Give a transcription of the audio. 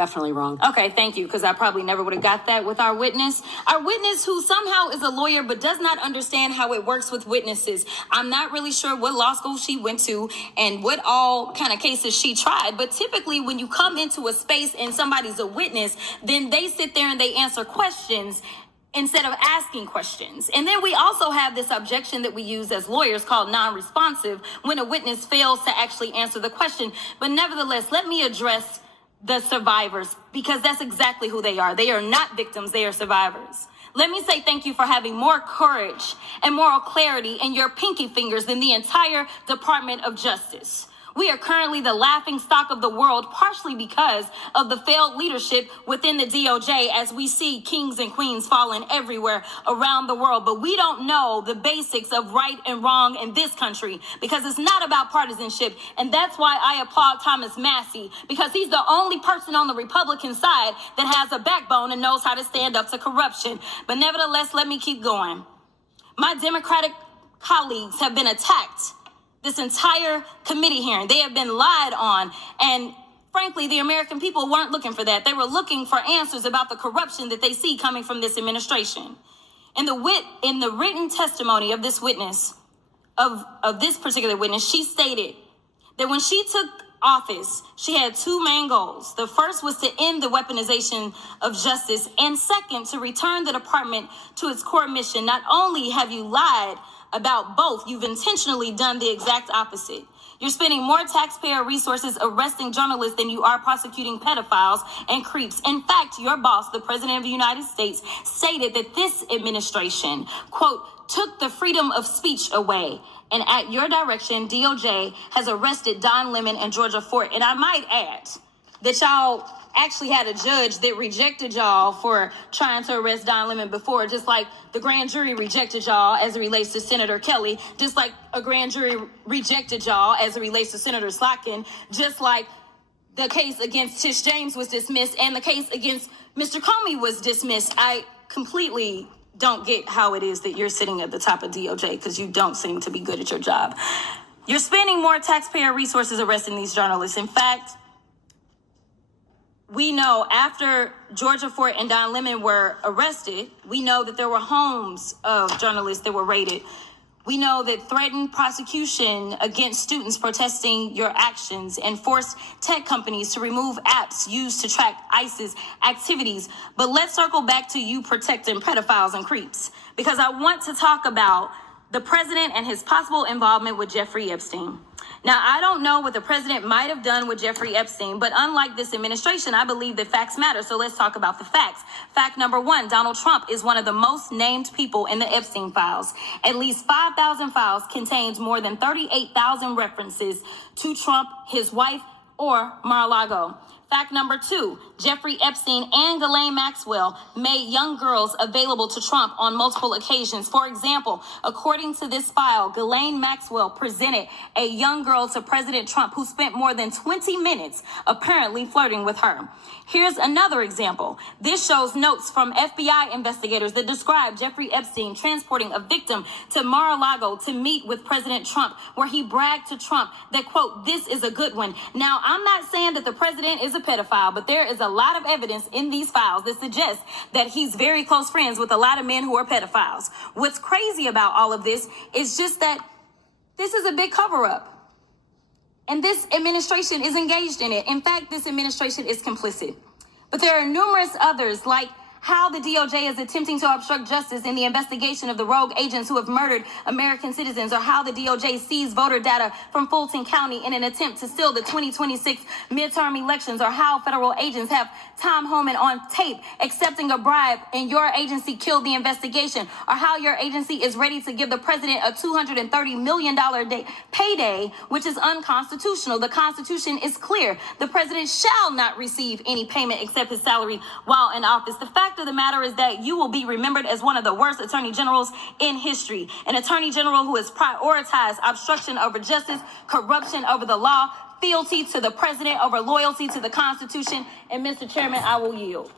Definitely wrong. Okay, thank you, because I probably never would have got that with our witness. Our witness who somehow is a lawyer but does not understand how it works with witnesses. I'm not really sure what law school she went to and what all kind of cases she tried, but typically when you come into a space and somebody's a witness, then they sit there and they answer questions instead of asking questions. And then we also have this objection that we use as lawyers called non-responsive when a witness fails to actually answer the question. But nevertheless, let me address the survivors, because that's exactly who they are. They are not victims, they are survivors. Let me say thank you for having more courage and moral clarity in your pinky fingers than the entire Department of Justice. We are currently the laughing stock of the world, partially because of the failed leadership within the DOJ, as we see kings and queens falling everywhere around the world. But we don't know the basics of right and wrong in this country, because it's not about partisanship. And that's why I applaud Thomas Massie, because he's the only person on the Republican side that has a backbone and knows how to stand up to corruption. But nevertheless, let me keep going. My Democratic colleagues have been attacked this entire committee hearing. They have been lied on. And frankly, the American people weren't looking for that. They were looking for answers about the corruption that they see coming from this administration. In the written testimony of this witness, of this particular witness, she stated that when she took office, she had two main goals. The first was to end the weaponization of justice, and second, to return the department to its core mission. Not only have you lied about both, you've intentionally done the exact opposite. You're spending more taxpayer resources arresting journalists than you are prosecuting pedophiles and creeps. In fact, your boss, the President of the United States, stated that this administration, quote, took the freedom of speech away. And at your direction, DOJ has arrested Don Lemon and Georgia Fort. And I might add that y'all actually had a judge that rejected y'all for trying to arrest Don Lemon before, just like the grand jury rejected y'all as it relates to Senator Kelly, just like a grand jury rejected y'all as it relates to Senator Slotkin, just like the case against Tish James was dismissed and the case against Mr. Comey was dismissed. I completely don't get how it is that you're sitting at the top of DOJ, because you don't seem to be good at your job. You're spending more taxpayer resources arresting these journalists. In fact, we know after Georgia Fort and Don Lemon were arrested, we know that there were homes of journalists that were raided. We know that threatened prosecution against students protesting your actions and forced tech companies to remove apps used to track ISIS activities. But let's circle back to you protecting pedophiles and creeps, because I want to talk about the president and his possible involvement with Jeffrey Epstein. Now, I don't know what the president might have done with Jeffrey Epstein, but unlike this administration, I believe that facts matter. So let's talk about the facts. Fact number one, Donald Trump is one of the most named people in the Epstein files. At least 5,000 files contains more than 38,000 references to Trump, his wife, or Mar-a-Lago. Fact number two, Jeffrey Epstein and Ghislaine Maxwell made young girls available to Trump on multiple occasions. For example, according to this file, Ghislaine Maxwell presented a young girl to President Trump who spent more than 20 minutes apparently flirting with her. Here's another example. This shows notes from FBI investigators that describe Jeffrey Epstein transporting a victim to Mar-a-Lago to meet with President Trump, where he bragged to Trump that, quote, this is a good one. Now, I'm not saying that the president is a pedophile, but there is a lot of evidence in these files that suggests that he's very close friends with a lot of men who are pedophiles. What's crazy about all of this is just that this is a big cover-up. And this administration is engaged in it. In fact, this administration is complicit. But there are numerous others, like how the DOJ is attempting to obstruct justice in the investigation of the rogue agents who have murdered American citizens, or how the DOJ seized voter data from Fulton County in an attempt to steal the 2026 midterm elections, or how federal agents have Tom Homan on tape accepting a bribe and your agency killed the investigation, or how your agency is ready to give the president a $230 million payday, which is unconstitutional. The Constitution is clear. The president shall not receive any payment except his salary while in office. The fact of the matter is that you will be remembered as one of the worst attorney generals in history. An attorney general who has prioritized obstruction over justice, corruption over the law, fealty to the president over loyalty to the Constitution. And Mr. Chairman, I will yield.